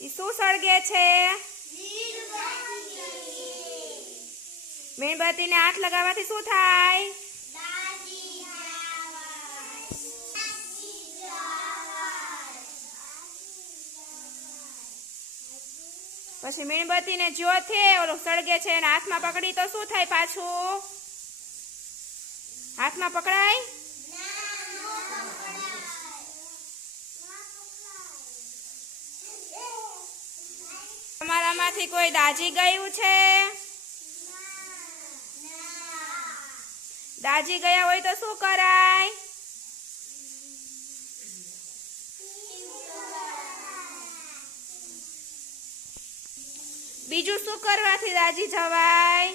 ઈ શું સળગે છે? મીણબત્તીને હાથ લગાવવાથી શું થાય? પછી મીણબત્તીને જ્યોતે ઓલો સળગે છે અને હાથમાં પકડી તો શું થાય પાછું? હાથમાં પકડાય? તમારામાંથી કોઈ દાજી ગયું છે? દાજી ગયા હોય તો શું કરાય? બીજું શું કરવાથી દાજી જવાય?